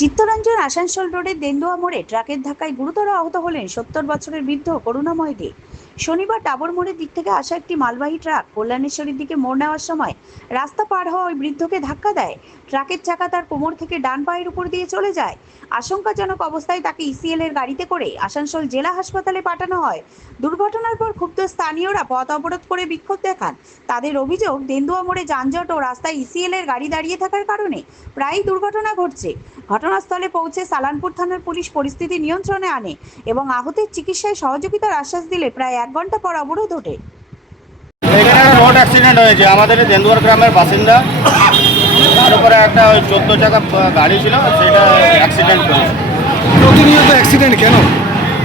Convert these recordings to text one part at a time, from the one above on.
চিত্তরঞ্জন আসানসোল রোডের দেন্দুয়া মোড়ে ট্রাকের ধাক্কায় গুরুতর আহত হলেন 70 বছরের বৃদ্ধ করুণাময় দে। শনিবার ডাবর মোড়ের দিক থেকে আসা একটি মালবাহী ট্রাক কল্যাণেশ্বরীর দিকে মোড় নেওয়ার সময় রাস্তা পার হওয়া ওই বৃদ্ধকে ধাক্কা দেয়। ট্রাকের চাকা তার কোমর থেকে ডান পায়ের উপর দিয়ে চলে যায়। আশঙ্কাজনক অবস্থায় তাকে ইসিএল এর গাড়িতে করে আসানসোল জেলা হাসপাতালে পাঠানো হয়। দুর্ঘটনার পর ক্ষুব্ধ স্থানীয়রা পথ অবরোধ করে বিক্ষোভ দেখান। তাদের অভিযোগ, দেন্দুয়া মোড়ে যানজট ও রাস্তায় ইসিএল এর গাড়ি দাঁড়িয়ে থাকার কারণে প্রায়ই দুর্ঘটনা ঘটছে। ঘটনাস্থলে পৌঁছে সালানপুর থানার পুলিশ পরিস্থিতি নিয়ন্ত্রণে আনে এবং আহতের চিকিৎসায় সহযোগিতার আশ্বাস দিলে প্রায় 1 ঘন্টা পর অবরোধ ওঠে। এখানে একটা রোড অ্যাক্সিডেন্ট হয়েছে আমাদের দেন্দুয়ার গ্রামের বাসিন্দা। তার উপরে একটা ওই 14 চাকা গাড়ি ছিল, সেটা অ্যাক্সিডেন্ট করেছে। প্রতিনিয়ত অ্যাক্সিডেন্ট কেন?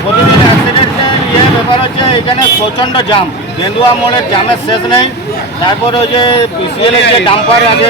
প্রতিদিন অ্যাক্সিডেন্টের ব্যাপার হচ্ছে, এখানে প্রচণ্ড জাম, দেন্দুয়া মোড়ের জামের শেষ নেই। তারপরে ওই যে ইসিএলের যে ডাম্পার আছে,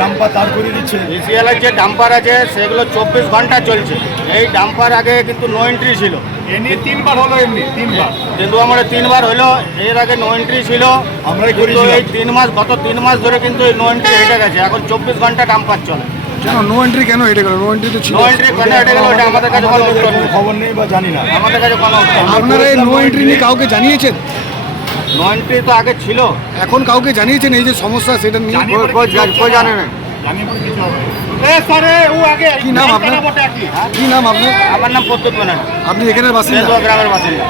ডাম্পার তার করে দিচ্ছে। ইসিএলের যে ডাম্পার আছে সেগুলো 24 ঘন্টা চলছে। এই ডাম্পার আগে কিন্তু নো এন্ট্রি ছিল, এমনি তিনবার হলো, তিনবার দেন্দুয়া মোড়ে 3বার হলো। এর আগে নো এন্ট্রি ছিল। আমরাই কিন্তু করেছিলাম। এই 3 মাস, গত 3 মাস ধরে কিন্তু এই নো এন্ট্রি হেঁটে গেছে। এখন 24 ঘন্টা ডাম্পার চলে। কেন নো এন্ট্রি কেন হেঁটে গেল? নো এন্ট্রি তো ছিল। নো এন্ট্রি কেন হেঁটে গেল ওটা আমাদের কাছে কোনো উত্তর নেই। খবর নেই বা জানি না। আমাদের কাছে কোনো উত্তর নেই। আপনারা এই নো এন্ট্রি নিয়ে কাউকে জানিয়েছেন? নো এন্ট্রি তো আগে ছিল। এখন কাউকে জানিয়েছেন এই যে সমস্যা সেটা নিয়ে? কই জানে না। কি নাম আপনার? কি নাম আপনার? আমার নাম প্রদ্যুৎ ব্যানার্জি, আপনি এখানের বাসিন্দা? দেন্দুয়া গ্রামের বাসিন্দা।